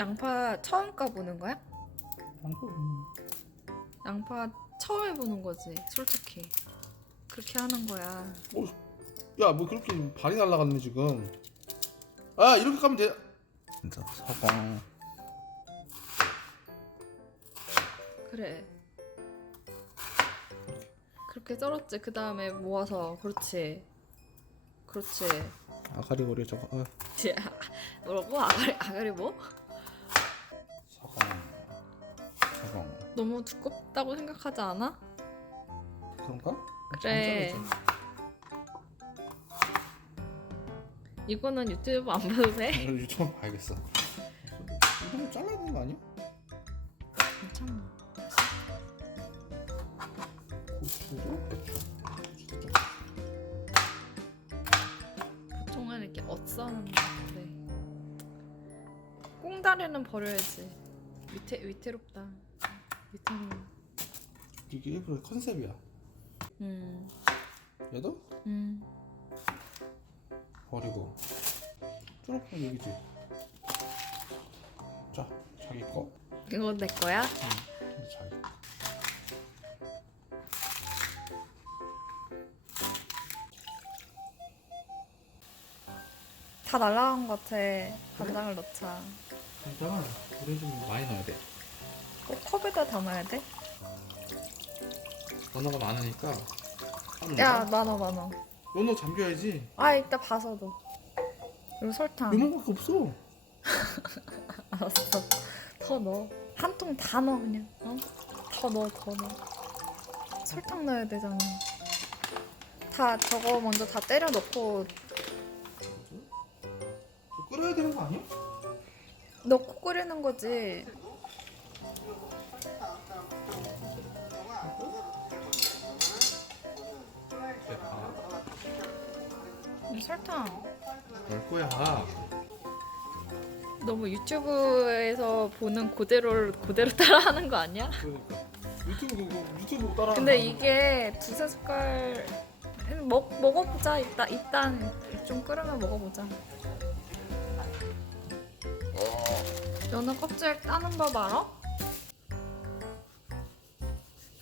양파 처음 까보는 거야? 양파? 음. 양파 처음 해보는 거지 솔직히. 그렇게 하는 거야. 야뭐 그렇게 발이 날라갔네 지금. 아 이렇게 가면 돼. 진짜 서방 그래. 그렇게 썰었지. 그 다음에 모아서. 그렇지. 그렇지. 아가리 거리 저거 아, 야, 뭐라고? 아가리, 아가리 뭐? 너무 두껍다고 생각하지 않아? 그런가? 그래 이거는 유튜브 안 봐도 돼? 이거 유튜브 봐야겠어 이거 잘라야 되는 거 아니야? 괜찮아 고추도 보통은 이렇게 엇싸는 건데 꽁다리는 버려야지 위태, 위태롭다 위태로워 이게 일부러 컨셉이야. 음, 얘도? 음. 버리고. 초록색 여기지. 자 자기 거. 이건 내 거야? 응, 자기 거. 다 날라간 것 같아. 간장을 넣자. 간장을 물에 좀 많이 넣어야 돼 꼭 컵에다 담아야 돼? 연어가 많으니까 야 나눠 나눠 연어 잠겨야지. 아 이따 봐서 넣어 그리고 설탕. 연어밖에 없어. 알았어. 더 넣어. 한 통 다 넣어 그냥. 어? 더 넣어 더 넣어. 설탕 넣어야 되잖아. 다 저거 먼저 다 때려 넣고. 저 끓여야 되는 거 아니야? 넣고 끓이는 거지 설탕 넣을 거야 너무 유튜브에서 보는 그대로 그대로 따라하는 거 아니야? 그러니까 유튜브 그거 유튜브 따라 근데 이게 두세 숟갈 먹 먹어보자 이따 일단 좀 끓으면 먹어보자. 연어 껍질 따는 법 알아?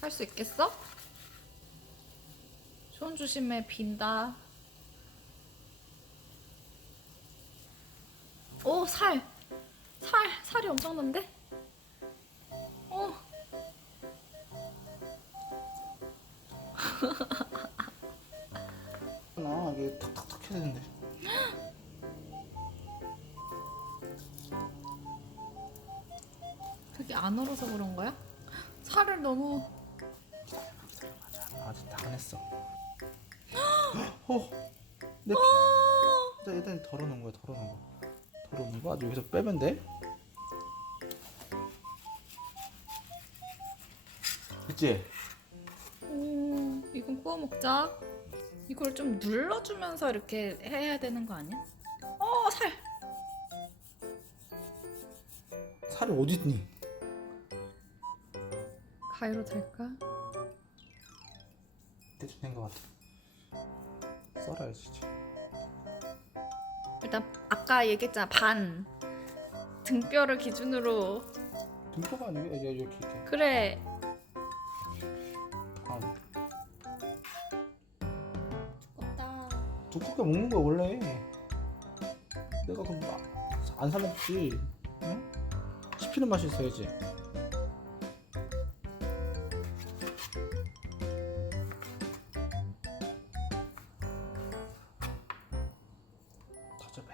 할 수 있겠어? 손 조심해 빈다. 오 살, 살 살이 엄청난데? 어. 나 이게 탁탁탁 해야 되는데 그게 안 얼어서 그런 거야? 살을 너무 아직 다 안 했어 어, 내 피. 아! 일단 일단 덜어놓은 거야 덜어놓은 거 덜어놓은 거 아주 여기서 빼면 돼 그치? 음, 이건 구워 먹자. 이걸 좀 눌러주면서 이렇게 해야 되는 거 아니야? 어, 살. 살이 어디 있니? 가위로 될까? 대충 된거 같아 썰어야지. 일단 아까 얘기했잖아 반. 등뼈를 기준으로. 등뼈가 아니고? 이렇게 이렇게 이렇게. 그래. 반. 두껍다. 두껍게 먹는 거야 원래. 내가 그럼 안 사먹지. 응? 씹히는 맛이 있어야지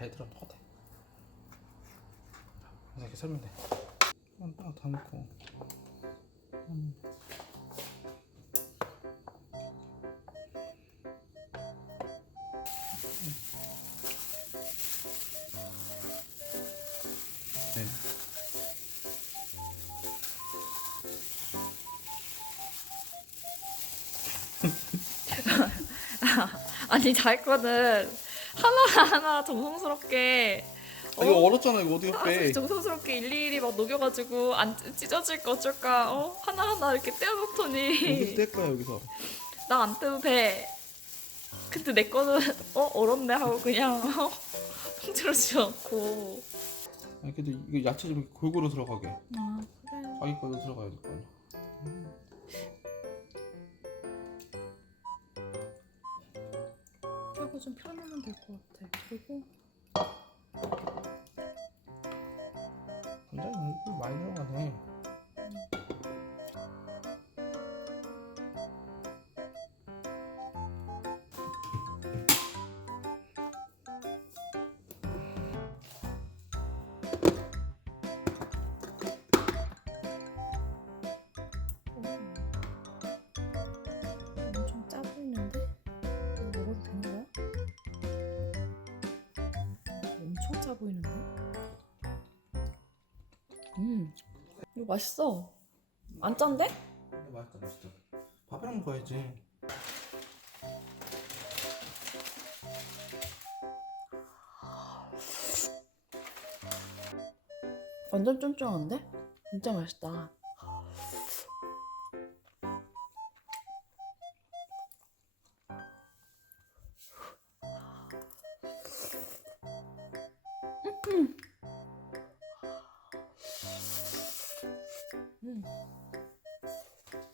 넣어도 돼 이렇게 썰면 돼 딱 담고 음. 네. 아니 자기 거는 하나하나 정성스럽게 아, 이거 얼었잖아 이거 아, 빼 정성스럽게 일일이 막 녹여가지고 안 찢어질까 어쩔까 어? 하나하나 이렇게 여기서 떼어놓더니 뗄 거야 여기서 나 안 떼도 돼 근데 내 거는 어 얼었네 하고 그냥 어? 통째로 집어넣고 아니 근데 이거 야채 좀 골고루 들어가게. 아 그래. 자기 거도 들어가야 될 거 아니야. 하고 좀 펴놓으면 될 것 같아. 그리고 엄청 짜 보이는데? 음, 이거 맛있어. 안 짠데? 근데 맛있다 맛있다. 밥이랑 먹어야지. 완전 쫀쫀한데? 진짜 맛있다. 음.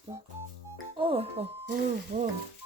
어, 어, 어, 어.